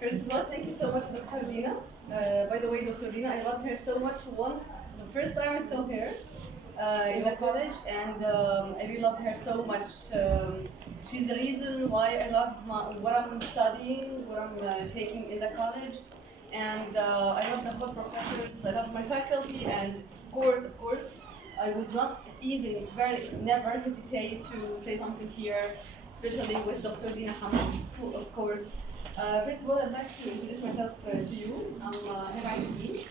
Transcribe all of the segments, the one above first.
First of all, thank you so much, Dr. Dina. By the way, Dr. Dina, I loved her so much once. The first time I saw her in the college, and I really loved her so much. She's the reason why I love what I'm studying, what I'm taking in the college, and I love the whole professors. I love my faculty, and of course, I would not even never hesitate to say something here, especially with Dr. Dina Hamid, who, of course. First of all, I'd like to introduce myself to you. I'm Hema.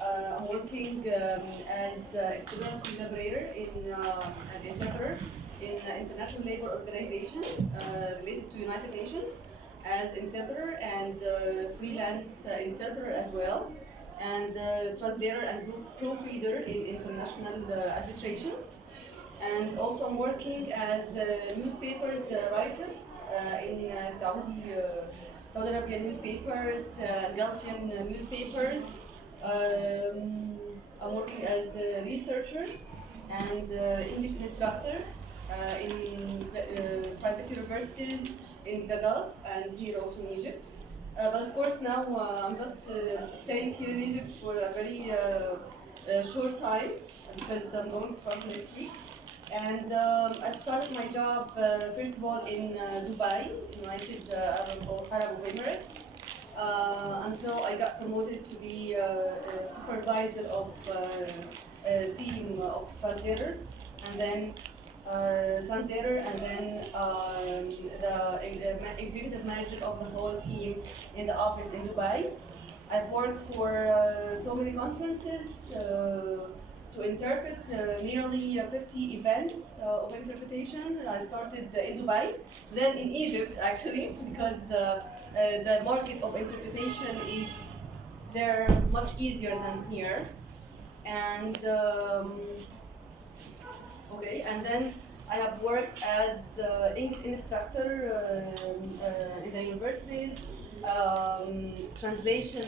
I'm working as external collaborator and interpreter in International Labour Organization related to United Nations as interpreter and freelance interpreter as well, and translator and proofreader in international arbitration. And also I'm working as a newspapers writer in Saudi Arabian newspapers, Gulfian newspapers. I'm working as a researcher and English instructor in private universities in the Gulf and here also in Egypt. But of course now I'm just staying here in Egypt for a very short time because I'm going to France next week. And I started my job first of all in Dubai, United Arab Emirates, until I got promoted to be supervisor of a team of translators, and then translator, and then the executive manager of the whole team in the office in Dubai. I've worked for so many conferences to interpret nearly 50 events of interpretation. I started in Dubai, then in Egypt actually, because the market of interpretation is there much easier than here. And and then I have worked as English instructor in the universities, translation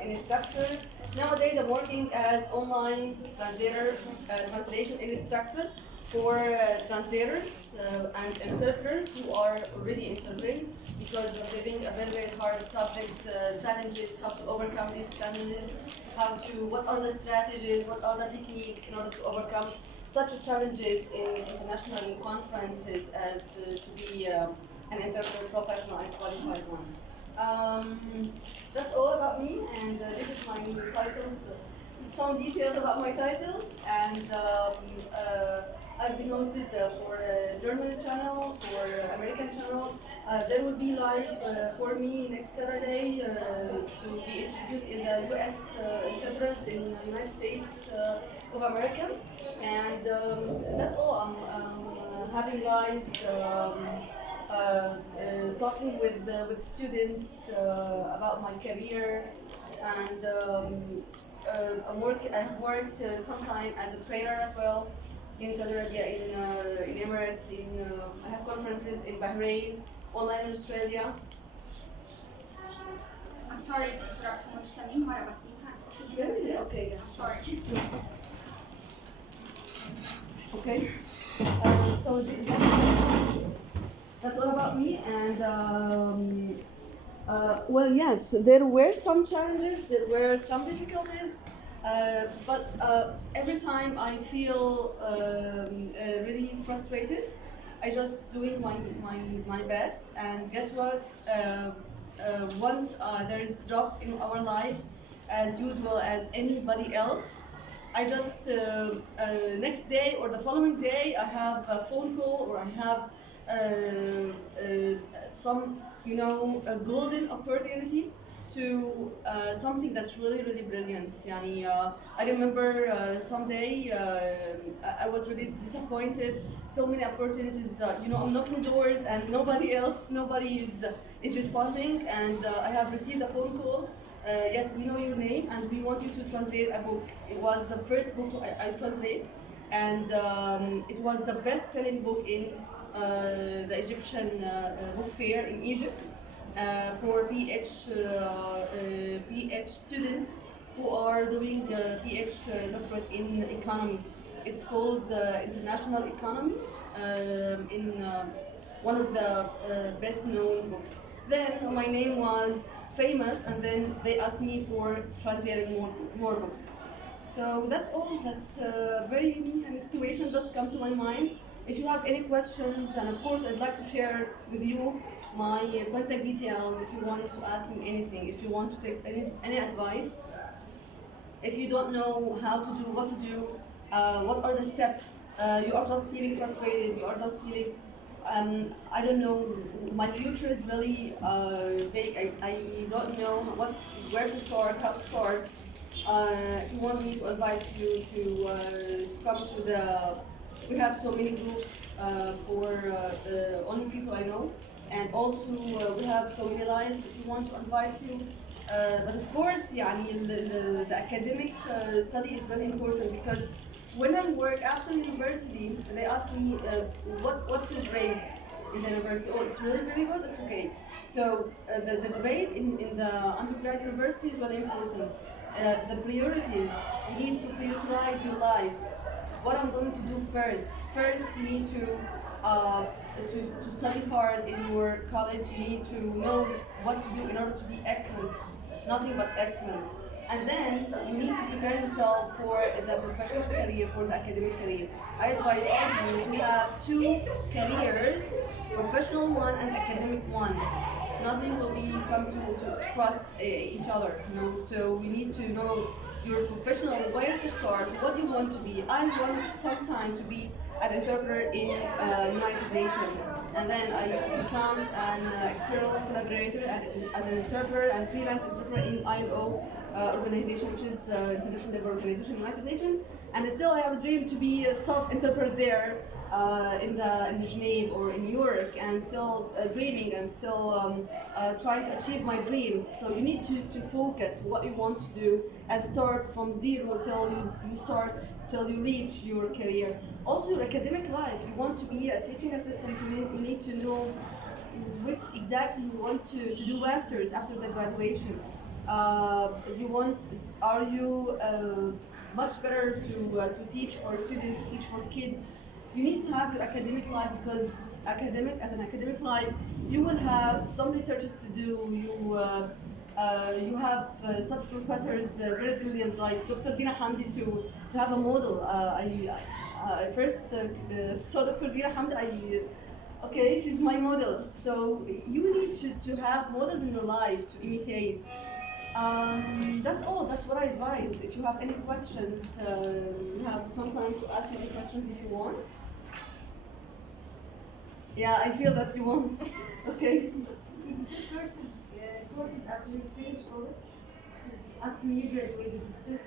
instructor. Nowadays I'm working as online translator, translation instructor for translators and interpreters who are already interpreting, because they're having a very hard subject, challenges, how to overcome these challenges, what are the strategies, what are the techniques in order to overcome such challenges in international conferences as to be an interpreter professional and qualified one. That's all about me, and this is my titles. Some details about my titles, and I've been hosted for a German channel, for American channel. There will be live for me next Saturday to be introduced in the U.S. interpreters in the United States of America, and that's all. I'm having live. Talking with students about my career, and I have worked some time as a trainer as well in Saudi Arabia, in Emirates, I have conferences in Bahrain, online in Australia. I'm sorry to interrupt. Samim Really? Okay. I'm sorry. Okay. So that's all about me, and well, yes, there were some challenges, there were some difficulties, but every time I feel really frustrated, I just doing my best, and guess what? Once there is drop in our life, as usual as anybody else, I just next day or the following day I have a phone call, or I have some, a golden opportunity to something that's really brilliant. I remember someday I was really disappointed. So many opportunities. I'm knocking doors and nobody is responding. And I have received a phone call. Yes, we know your name and we want you to translate a book. It was the first book I translate, and it was the best-selling book in the Egyptian book fair in Egypt for PH students who are doing PH doctorate in economy. It's called International Economy in one of the best known books. Then my name was famous, and then they asked me for translating more books. So that's all. That's very any situation just come to my mind. If you have any questions, and of course I'd like to share with you my contact details if you want to ask me anything, if you want to take any advice. If you don't know how to do, what to do, what are the steps, you are just feeling frustrated, you are just feeling, I don't know, my future is really vague, I don't know where to start, how to start. If you want me to invite you to come to we have so many groups for the only people I know, and also we have so many lines if you want to invite you. But of course, يعني the academic study is very important, because when I work after university, they ask me what's your grade in the university. Oh, it's really very good. It's okay. So the grade in the undergrad university is really important. The priorities, you need to prioritize your life. What I'm going to do first. First, you need to study hard in your college. You need to know what to do in order to be excellent, nothing but excellent. And then you need to prepare yourself for the professional career, for the academic career. I advise all of you to have two careers, professional one and academic one. Nothing will come to trust each other, you know. So you need to know your professional, where to start, what you want to be. I want sometime to be an interpreter in United Nations, and then I become an external collaborator as an interpreter and freelance interpreter in ILO organization, which is International Labour Organization, United Nations. And still I have a dream to be a staff interpreter there in the Geneva or in New York, and still dreaming and still trying to achieve my dreams. So you need to focus what you want to do and start from zero till you reach your career. Also your academic life, you want to be a teaching assistant, you need to know which exactly you want to do masters after the graduation. Are you much better to teach for students, teach for kids? You need to have your academic life, because as an academic life, you will have some researches to do. You have such professors, very brilliant, like Dr. Dina Hamdi, to have a model. I first saw Dr. Dina Hamdi. Okay, she's my model. So you need to have models in your life to imitate. That's all. That's what I advise. If you have any questions, you have some time to ask any questions if you want. Yeah, I feel that you want. Okay. Courses after you finish college? After you graduated, you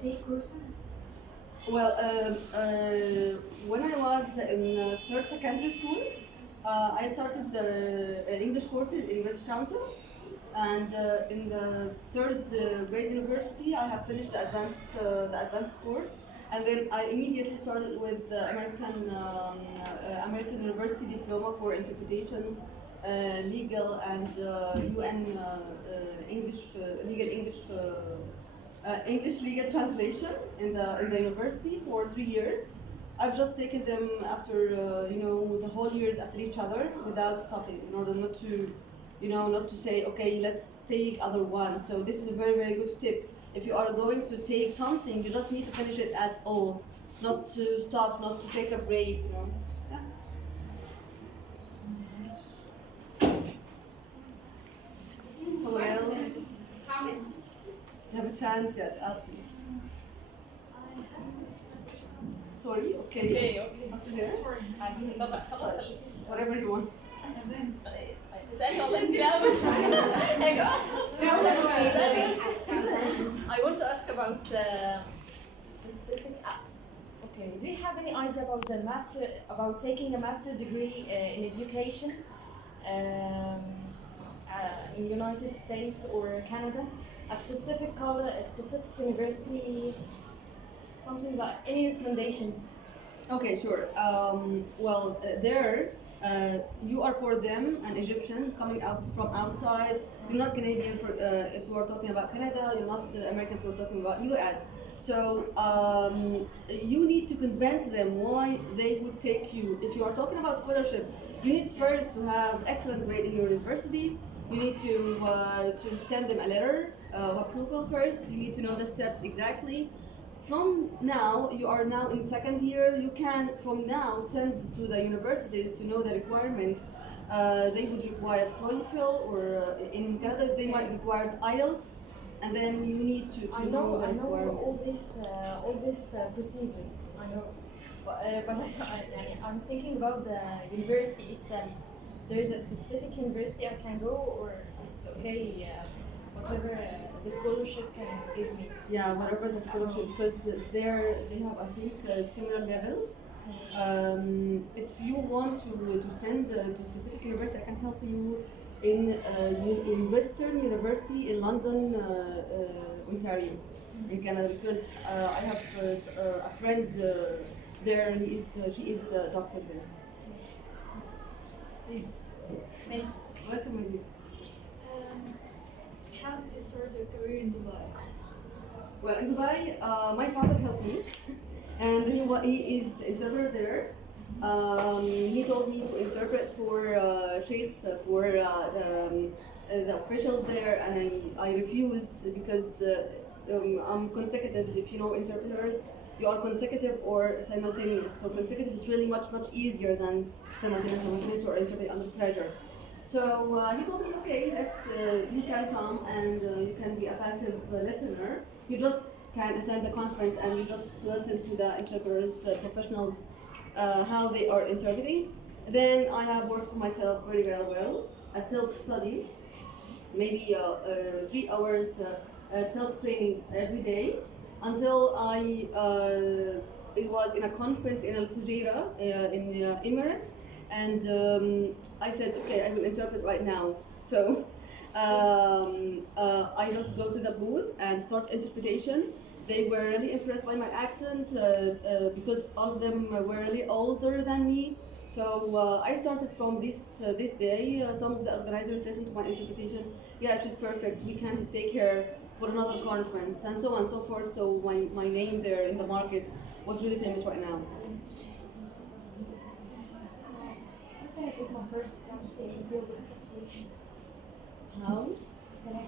take courses? Well, when I was in third secondary school, I started the English courses in British Council. And in the third grade university, I have finished the advanced course, and then I immediately started with the American University Diploma for Interpretation, Legal, and UN English Legal Translation in the university for 3 years. I've just taken them after the whole years after each other without stopping, in order not to say, okay, let's take other one. So this is a very, very good tip. If you are going to take something, you just need to finish it at all, not to stop, not to take a break. Yeah. Someone else? Comments. You have a chance yet, ask me. Sorry, okay. Okay. After here? خلاص Whatever you want. تسألني والله انت الأول. I want to ask about specific. Okay, do you have any idea about taking a master degree in education in United States or Canada? A specific college, a specific university, something like any recommendations? Okay, sure. You are for them an Egyptian coming out from outside. You're not Canadian if you are talking about Canada. You're not American if you're talking about US. So you need to convince them why they would take you. If you are talking about scholarship, You need first to have excellent grade in your university. You need to send them a letter of approval first. You need to know the steps exactly. From now, you are now in second year. You can from now send to the universities to know the requirements. They would require TOEFL, or in Canada they might require IELTS, and then you need to I know the know requirements. all these procedures. I know, but I'm thinking about the university itself. There is a specific university I can go, or it's okay, whatever the scholarship can give me. Yeah, whatever the scholarship, because they have, I think, similar levels. If you want to send to specific university, I can help you in Western University in London, Ontario, in Canada, because I have a friend there. She is a doctor there. See, thank you. Welcome, my dear. How did you start your career in Dubai? Well, in Dubai, my father helped me, and he is interpreter there. He told me to interpret for sheikhs, for the officials there, and I refused because I'm consecutive. If you know interpreters, you are consecutive or simultaneous. So consecutive is really much easier than simultaneous. Simultaneous or interpret under pressure. So he told me, okay, you can come and you can be a passive listener. You just can attend the conference and you just listen to the interpreters, professionals, how they are interpreting. Then I have worked for myself very well, a self-study, maybe 3 hours self-training every day, until it was in a conference in Al Fujairah in the Emirates. And I said, okay, I will interpret right now. So I just go to the booth and start interpretation. They were really impressed by my accent because all of them were really older than me. So I started from this day. Some of the organizers listened to my interpretation. Yeah, she's perfect. We can take her for another conference, and so on and so forth. So my name there in the market was really famous right now. Can I put my first steps in the field of translation? How? Can I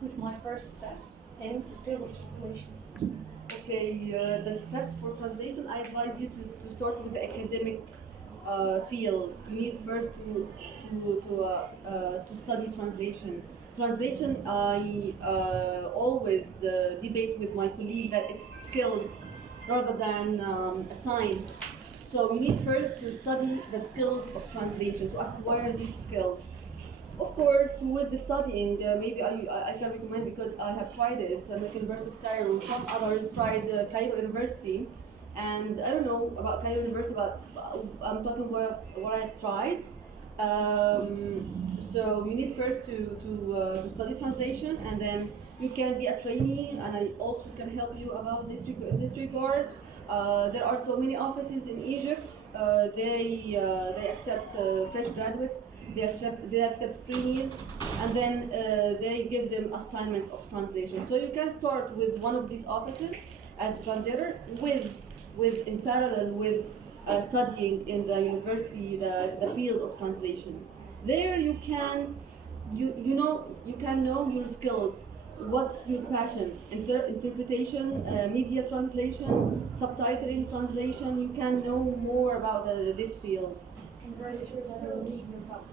put my first steps in the field of translation? Okay, the steps for translation, I advise you to start with the academic field. You need first to study translation. Translation, I always debate with my colleague that it's skills rather than a science. So you need first to study the skills of translation, to acquire these skills. Of course, with the studying, maybe I can recommend, because I have tried it, American University of Cairo. Some others tried Cairo University, and I don't know about Cairo University, but I'm talking what I've tried. So you need first to study translation, and then you can be a trainee, and I also can help you about this regard. There are so many offices in Egypt. They accept fresh graduates. They accept trainees, and then they give them assignments of translation. So you can start with one of these offices as a translator, with in parallel with studying in the university the field of translation. There you can know your skills. What's your passion? Interpretation, media translation, subtitling translation. You can know more about this field. I'm very sure that I will need your help.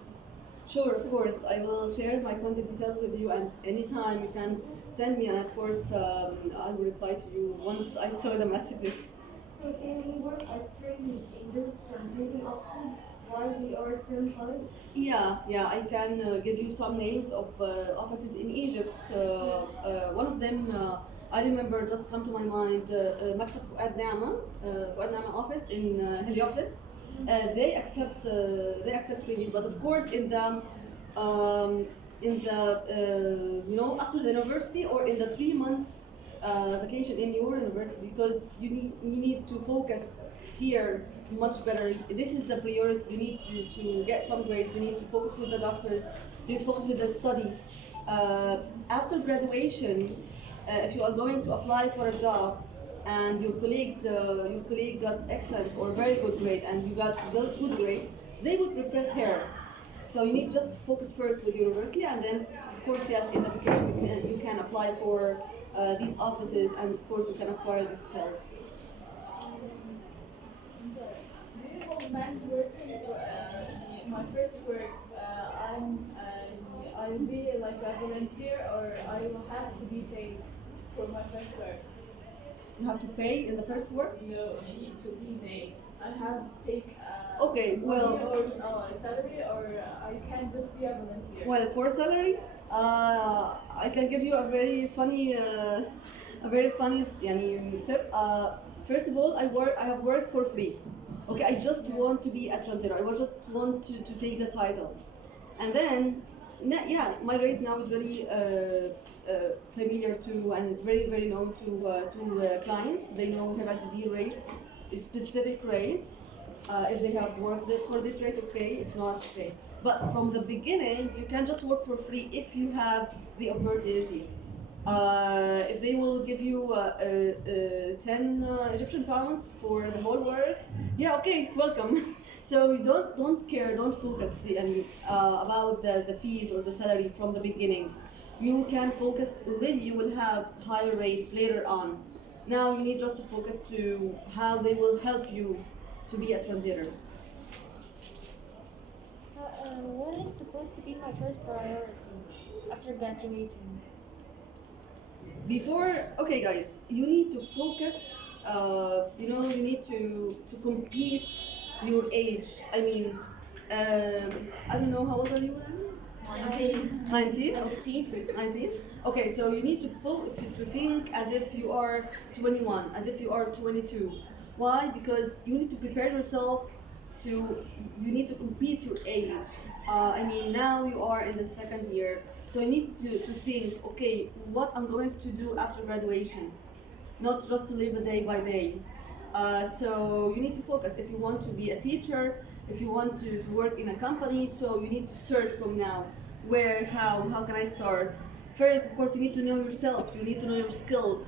Sure, of course. I will share my contact details with you, and anytime you can send me, and of course I will reply to you once I saw the messages. So can we work as trainees in those translating offices while we are still in college? Yeah, I can give you some names of offices in Egypt. One of them, I remember, just come to my mind, مكتب فؤاد نعمة office in Heliopolis. They accept trainees, but of course in the after the university, or in the 3 months vacation in your university, because you need to focus here much better. This is the priority. You need to get some grades. You need to focus with the doctors. You need to focus with the study. After graduation, if you are going to apply for a job, and your colleague got excellent or very good grade, and you got those good grades, they would prefer hair. So you need just to focus first with university, and then of course, yes, in application you can apply for these offices, and of course you can acquire these skills. Do you hold bank work? My first work, I will be like a volunteer, or I will have to be paid for my first work. You have to pay in the first work. No, I need to be paid. I have to take Okay, well, money or salary, or I can just be a volunteer. well, for salary, I can give you a very funny يعني, tip. First of all, I have worked for free. Okay, I just want to be a translator. I just want to take the title, and then yeah, my rate now is really familiar to and very very known to clients. They know HBATD rate is specific rate. If they have worked for this rate, okay. If not, okay. But from the beginning, you can just work for free if you have the opportunity. If they will give you 10 Egyptian pounds for the whole work, yeah, okay, welcome. So you don't care, don't focus about the fees or the salary from the beginning. You can focus already. You will have higher rates later on. Now you need just to focus to how they will help you to be a translator. What is supposed to be my first priority after graduating? Okay guys, you need to focus, you need to compete your age. I mean, I don't know, how old are you now? 19. 19? 19. 19? Okay, so you need to think as if you are 21, as if you are 22. Why? Because you need to prepare yourself you need to compete your age. I mean, now you are in the second year, so you need to think, okay, what I'm going to do after graduation, not just to live a day by day. So you need to focus. If you want to be a teacher, if you want to work in a company, so you need to search from now. Where, how can I start? First, of course, you need to know yourself. You need to know your skills.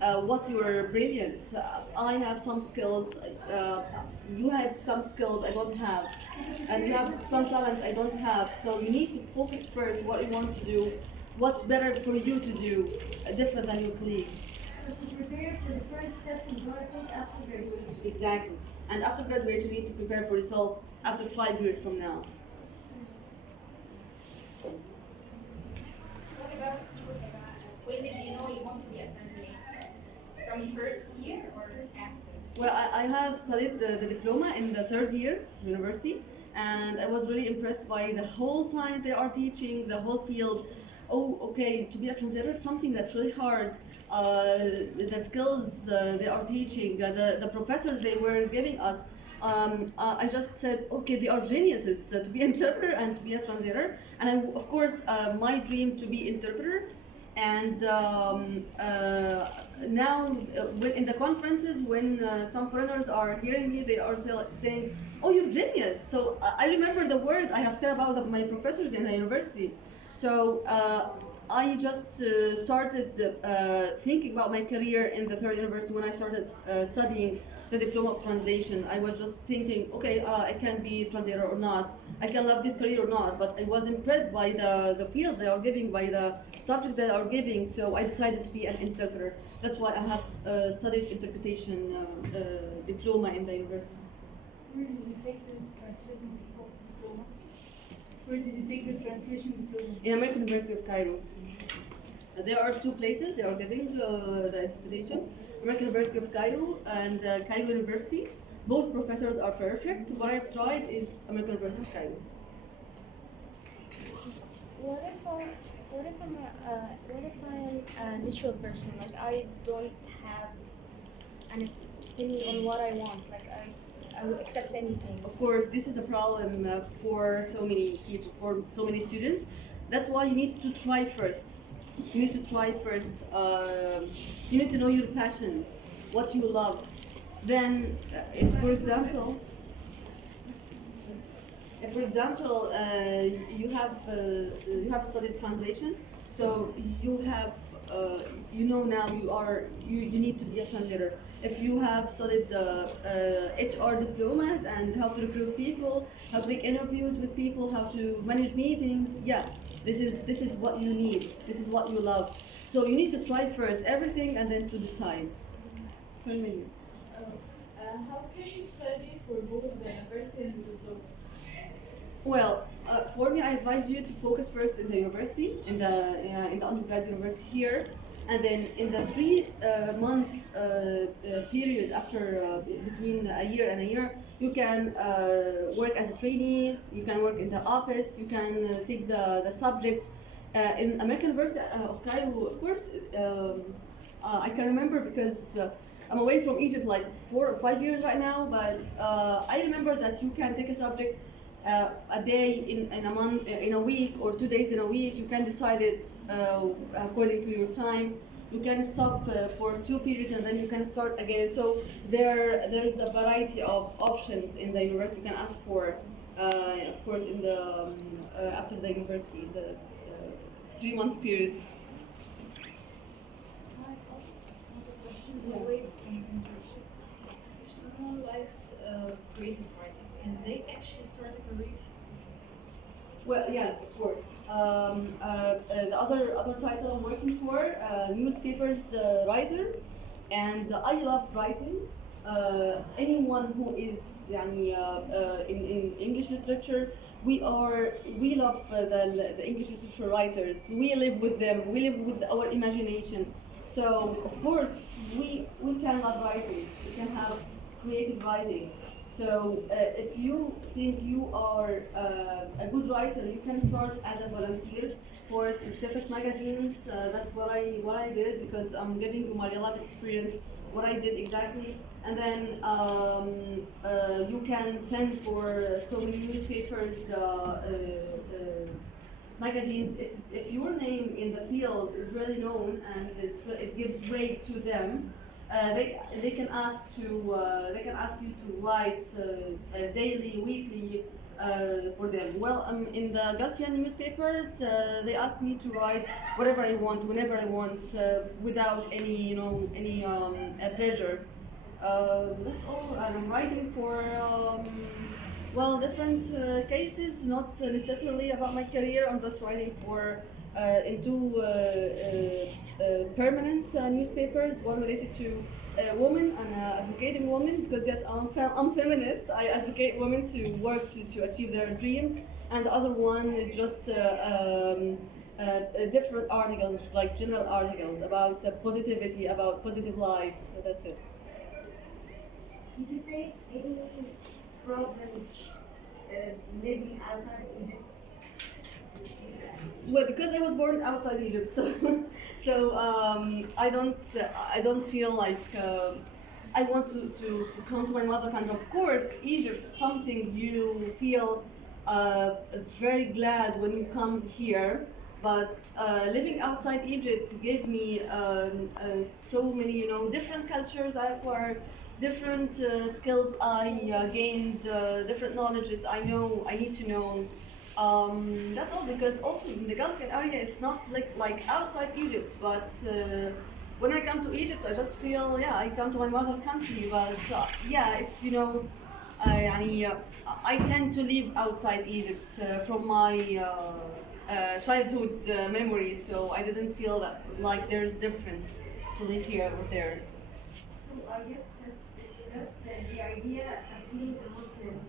What your brilliance. I have some skills. You have some skills I don't have, and you have some talents I don't have. So you need to focus first what you want to do, what's better for you to do, different than your colleague. So to prepare for the first steps you're going to take after graduation. Exactly. And after graduation, you need to prepare for yourself after 5 years from now. What about when did you know you want to be a translator? From the first year or after? Well, I have studied the diploma in the third year university, and I was really impressed by the whole science they are teaching, the whole field. Oh, okay, to be a translator is something that's really hard. The skills they are teaching, the professors they were giving us, I just said, okay, they are geniuses to be interpreter and to be a translator. And of course, my dream to be interpreter. And now, when in the conferences, when some foreigners are hearing me, they are saying, "Oh, you're genius!" So I remember the word I have said about my professors in the university. So I just started thinking about my career in the third university when I started studying the diploma of translation. I was just thinking, okay, I can be a translator or not. I can love this career or not. But I was impressed by the field they are giving, by the subject they are giving. So I decided to be an interpreter. That's why I have studied interpretation diploma in the university. Where did you take the translation diploma? Where did you take the translation diploma? In American University of Cairo. There are two places they are giving the interpretation. American University of Cairo and Cairo University. Both professors are perfect. What I've tried is American University of Cairo. What if I'm a neutral person? Like I don't have an opinion on what I want. Like I would accept anything. Of course, this is a problem for so many people, for so many students. That's why you need to try first. You need to try first. You need to know your passion, what you love. Then, if for example, you have studied translation, so you have you know now you need to be a translator. If you have studied the HR diplomas and how to recruit people, how to make interviews with people, how to manage meetings, yeah, this is what you need. This is what you love. So you need to try first everything and then to decide. Sorry, Minnie. How can you study for both the university and the diploma? Well, for me, I advise you to focus first in the university, in the undergrad university here, and then in the 3 months period after between a year and a year, you can work as a trainee. You can work in the office. You can take the subjects in American University of Cairo. Of course, I can remember because I'm away from Egypt like 4 or 5 years right now. But I remember that you can take a subject a day in a month, in a week, or 2 days in a week. You can decide it according to your time. You can stop for 2 periods and then you can start again. So there is a variety of options in the university you can ask for. Of course, in the after the university, the 3 months period. If someone likes creative writing and they actually start a career. Well, yeah, of course. The other title I'm working for, newspapers writer, and I love writing. Anyone who is in English literature, we love the English literature writers. We live with them. We live with our imagination. So of course we can love writing. We can have creative writing. So if you think you are a good writer, you can start as a volunteer for specific magazines. That's what I did, because I'm giving you my real life experience, what I did exactly. And then you can send for so many newspapers, magazines. If your name in the field is really known and it gives weight to them, they can ask you to write daily, weekly for them. Well, in the Gulfian newspapers, they asked me to write whatever I want, whenever I want, without any pressure. That's all. I'm writing for different cases, not necessarily about my career. I'm just writing for into permanent newspapers, one related to women and advocating women, because yes, I'm feminist. I advocate women to work to achieve their dreams, and the other one is just different articles, like general articles about positivity, about positive life. That's it. Did you face any problems living outside Egypt? Well, because I was born outside Egypt, so I don't feel like I want to come to my mother country. Of course, Egypt is something you feel very glad when you come here. But living outside Egypt gave me so many different cultures I acquired, different skills I gained, different knowledges I need to know. That's all, because also in the Gulfian area it's not like outside Egypt, but when I come to Egypt I just feel I come to my mother country. But it's I tend to live outside Egypt from my childhood memories, so I didn't feel that like there's difference to live here or there. So I guess it's just the idea of being a Muslim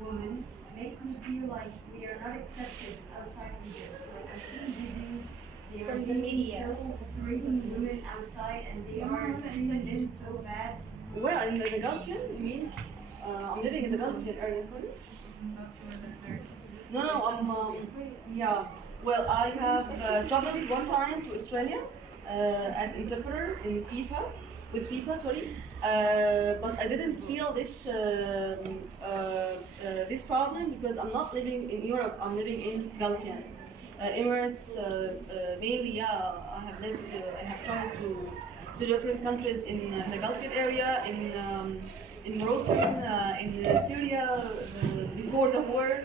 woman makes me feel like we are not accepted outside Egypt. Like I see they are From the being media. so treating women outside, and they are treating them so bad. Well, in the Gulfian, you mean? I'm living in the Gulfian area, sorry? No, yeah. Well, I have traveled one time to Australia as interpreter in FIFA, with FIFA, sorry. But I didn't feel this this problem because I'm not living in Europe. I'm living in Gulfian Emirates. Mainly, I have traveled to different countries in the Gulfian area, in Morocco, in Syria before the war.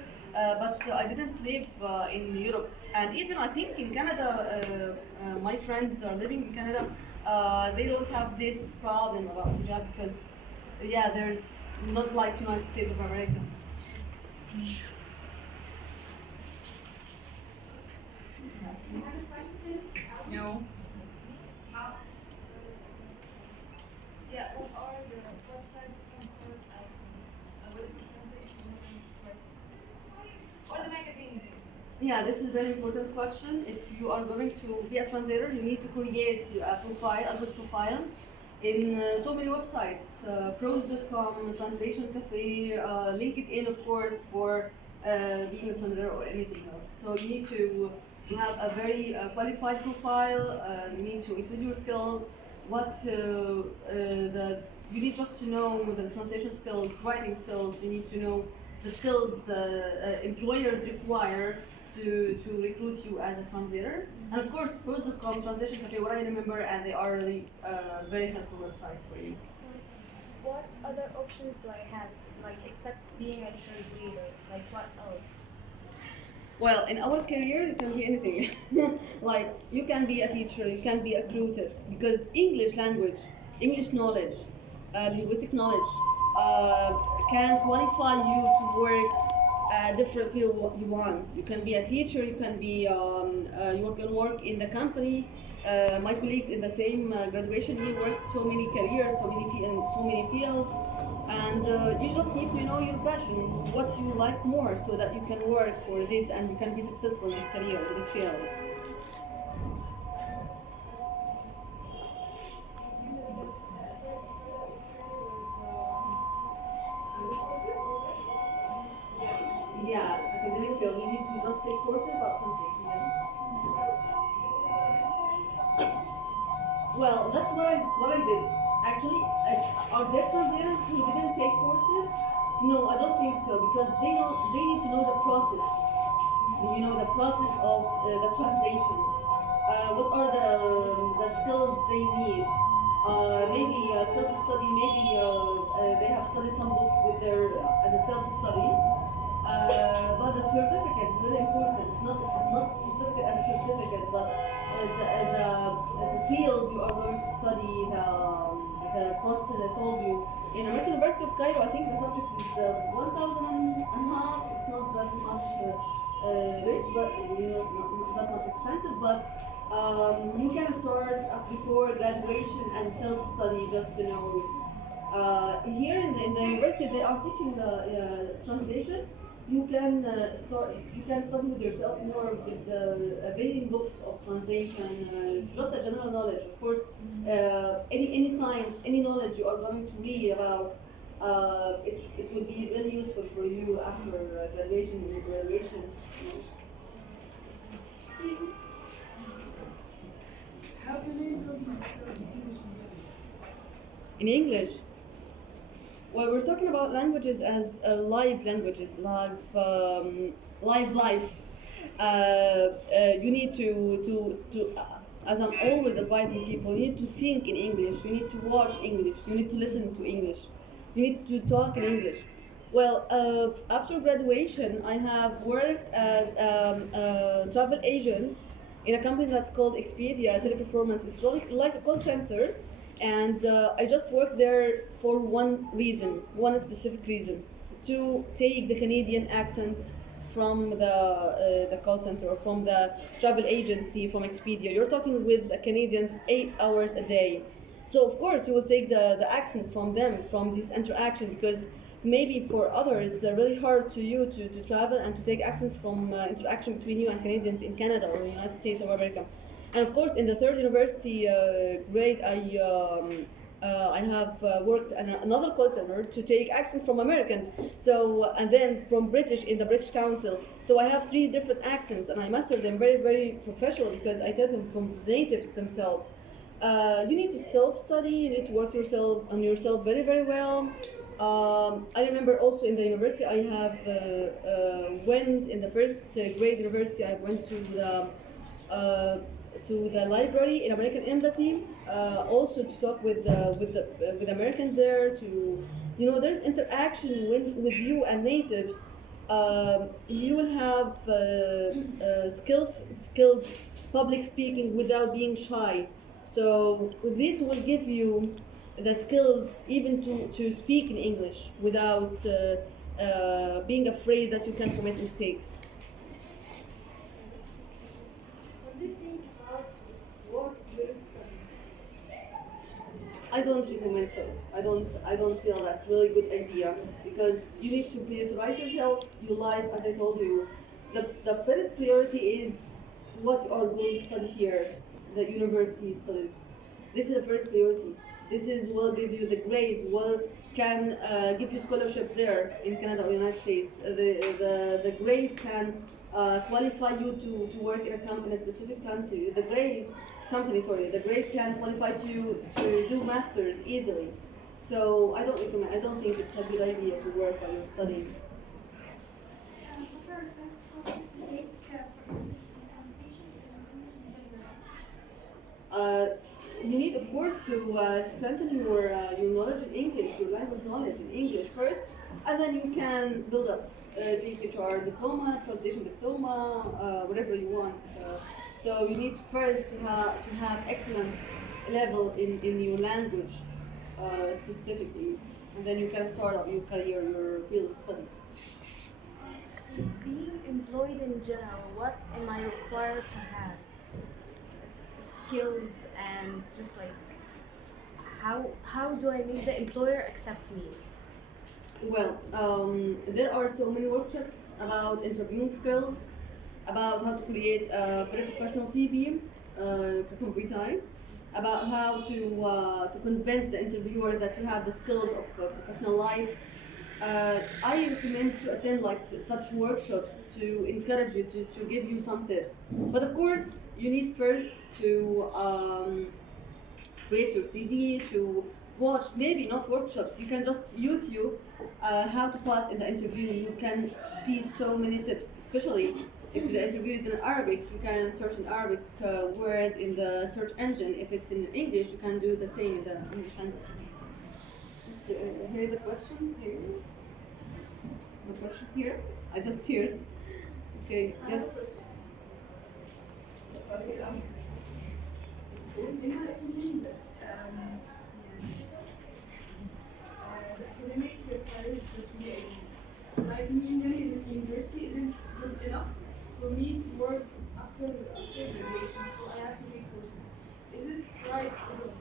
but I didn't live in Europe. And even I think in Canada, my friends are living in Canada. They don't have this problem about hijab because, yeah, there's not like United States of America. You have a question? No. Yeah, what are the websites you can start with translation or the magazine? Yeah, this is a very important question. If you are going to be a translator, you need to create a profile, a good profile, in so many websites, pros.com, Translation Cafe, LinkedIn, of course, for being a translator or anything else. So you need to have a very qualified profile. You need to include your skills. You need just to know the translation skills, writing skills. You need to know the skills employers require to recruit you as a translator. And of course, pros.com, Translation Cafe, what I remember, and they are really very helpful websites for you. What other options do I have, like except being a translator? Like what else? Well, in our career, you can be anything. Like, you can be a teacher, you can be a recruiter, because English language, English knowledge, linguistic knowledge, can qualify you to work a different field what you want. You can be a teacher, you can be, you can work in the company. My colleagues in the same graduation year worked so many careers, in so many fields. And you just need to know your passion, what you like more, so that you can work for this and you can be successful in this career, in this field. Yeah, academic field, you need to just take courses about something. Yes. Well, that's what I did. Actually, are there translators who didn't take courses? No, I don't think so, because they need to know the process. You know, the process of the translation. What are the skills they need? Maybe self-study. Maybe they have studied some books with their as a self-study. But the certificate is really important. Not certificate as a certificate, but the field you are going to study, the process I told you. In American University of Cairo, I think the subject is 1,000 and a half. It's not that much rich, but not that much expensive. But you can start before graduation and self-study just to know. Here in the university, they are teaching the translation. You can study with yourself more with reading books of translation, just a general knowledge. Of course, any science, any knowledge you are going to read about, it will be really useful for you after graduation. How can I improve my skills in English and Arabic? In English. Well, we're talking about languages as live languages, live life. You need to as I'm always advising people, you need to think in English, you need to watch English, you need to listen to English, you need to talk in English. Well, after graduation, I have worked as a travel agent in a company that's called Expedia Teleperformance. It's really like a call center. And I just worked there for one specific reason, to take the Canadian accent from the call center or from the travel agency, from Expedia. You're talking with the Canadians 8 hours a day. So of course you will take the accent from them, from this interaction, because maybe for others it's really hard to you to travel and to take accents from interaction between you and Canadians in Canada or the United States or America. And of course, in the third university grade, I have worked in another call center to take accents from Americans. So, and then from British in the British Council. So I have 3 different accents, and I mastered them very, very professional because I take them from the natives themselves. You need to self-study. You need to work on yourself very, very well. I remember also in the university, I have went in the first grade university. I went to the library in American Embassy, also to talk with Americans there. There's interaction with you and natives you will have skilled public speaking without being shy. So this will give you the skills even to speak in English without being afraid that you can commit mistakes. What do you think about work during study? I don't recommend so. I don't feel that's really good idea because you need to prioritize yourself, your life, as I told you. The first priority is what you are going to study here, the university studies. This is the first priority. This is will give you the grade, will can give you scholarship there in Canada or United States. The grade can qualify you to work in a specific country. The grade can qualify you to do masters easily. So I don't recommend. I don't think it's a good idea to work while you're studying. What are the best courses to take for English communications in general? You need, of course, to strengthen your knowledge in English, your language knowledge in English first, and then you can build up DHR diploma, translation diploma, whatever you want. So you need first to have excellent level in your language specifically, and then you can start up your career, your field of study. Being employed in general, what am I required to have? Skills and just like how do I make the employer accept me? Well, there are so many workshops about interviewing skills, about how to create a very professional CV, curriculum vitae, about how to convince the interviewer that you have the skills of professional life. I recommend to attend like such workshops to encourage you to give you some tips. But of course, you need first to create your CV, to watch maybe not workshops. You can just YouTube how to pass in the interview. You can see so many tips, especially if the interview is in Arabic. You can search in Arabic words in the search engine. If it's in English, you can do the same in the English language. Here's a question here. The question here. I just hear it. Okay. Yes. In my opinion, the academic studies that we are like me in university isn't good enough for me to work after graduation, so I have to take courses. Is it right or wrong?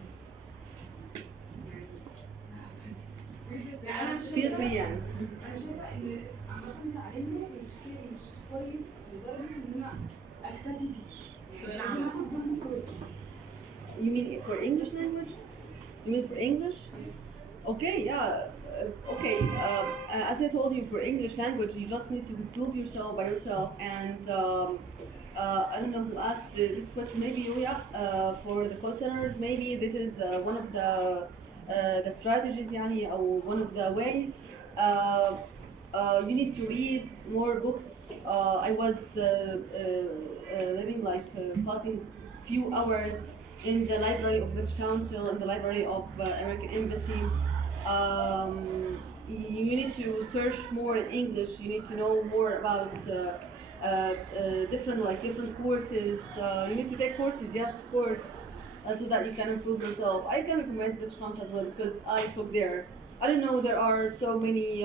يعني أنا Feel شايفة free يعني. أنا شايفة إن عامة تعليمنا مش كويس لدرجة إن أنا أكتفي بيه. لازم آخد منه courses. You mean for English language? You mean for English? Okay, yeah. Okay, as I told you, for English language, you just need to improve yourself by yourself. And I don't know who asked this question. Maybe you, yeah. For the call centers, maybe this is one of the strategies, يعني, or one of the ways. You need to read more books. I was living like passing few hours in the library of British Council and the library of American Embassy. You need to search more in English. You need to know more about different courses. You need to take courses, yes, of course, so that you can improve yourself. I can recommend British Council as well because I took there. I don't know, there are so many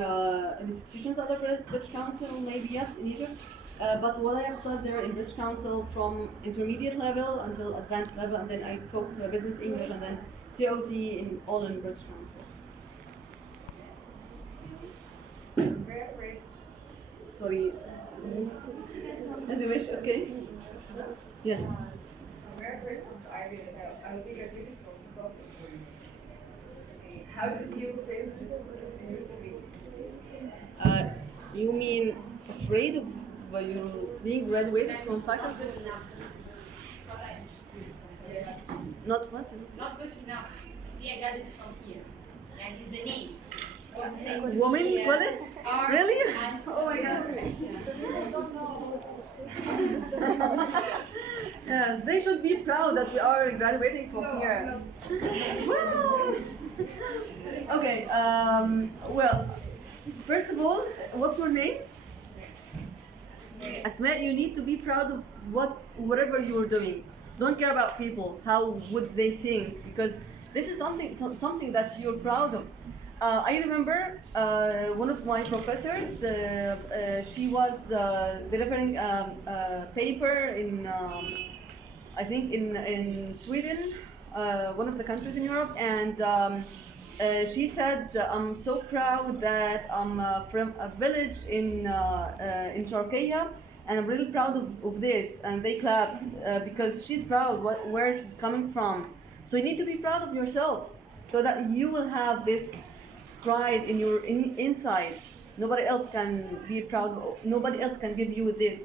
institutions at the British Council, maybe yes, in Egypt. But what I have studied there in British Council from intermediate level until advanced level, and then I took business English and then TOT in all in British Council. Very afraid. Sorry. As you wish, okay? Yes. I'm very afraid of the idea that I will be graduated from the process. How did you face this in your school? You mean afraid of you being graduated from faculty? That's what I understood. Yes. Not what? Not good enough to be a graduate from here. And it's the name. She wants to say to Women be, college? arts Really? and Oh my god. Yes, they should be proud that we are graduating from here. Wow. Okay, well, first of all, what's your name? Asma, you need to be proud of whatever you're doing. Don't care about people. How would they think? Because this is something that you're proud of. I remember one of my professors. She was delivering a paper in, I think in Sweden, one of the countries in Europe, and she said, "I'm so proud that I'm from a village in Sharqiyya, and I'm really proud of this." And they clapped because she's proud where she's coming from. So you need to be proud of yourself, so that you will have this pride in your inside. Nobody else can be proud. Nobody else can give you this.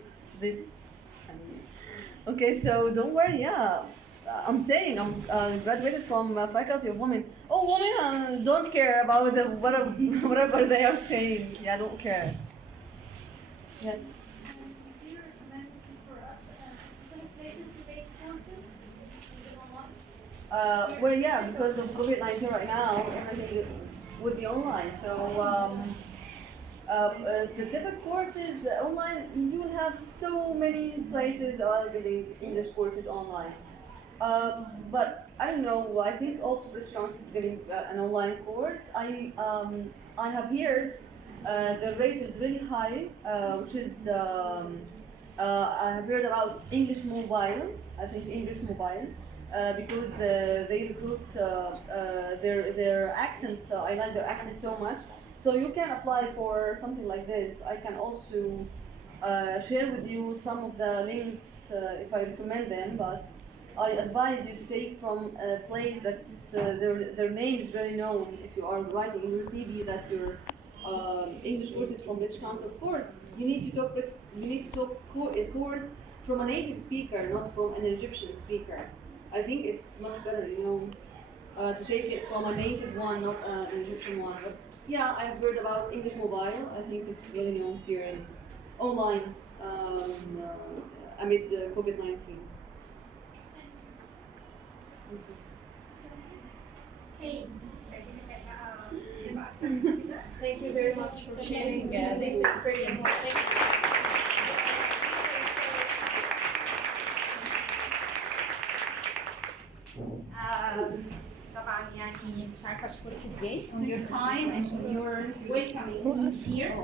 Okay, so don't worry. Yeah, I'm saying I'm graduated from Faculty of Women. Oh, women don't care about whatever they are saying. Yeah, don't care. Yes. Do you recommend for us some places to take courses? Is it online? Well, yeah, because of COVID-19 right now, everything would be online. So specific courses online, you will have so many places are giving English courses online. But I don't know. I think also British Council is giving an online course. I have heard the rate is really high, which is I have heard about English Mobile. I think English Mobile. Because they recruit their accent. I like their accent so much. So you can apply for something like this. I can also share with you some of the links if I recommend them. But I advise you to take from a place that's their name is really known. If you are writing in your CV that your English courses from British Council, of course you need to talk. You need to talk a course from a native speaker, not from an Egyptian speaker. I think it's much better, to take it from a native one, not an Egyptian one. But yeah, I've heard about English Mobile. I think it's really known here in online amid the COVID-19. Okay. Thank you very much for sharing this experience. Thank you. طبعا يعني مش عارفه اشكرك ازاي on your time and for your welcoming me here.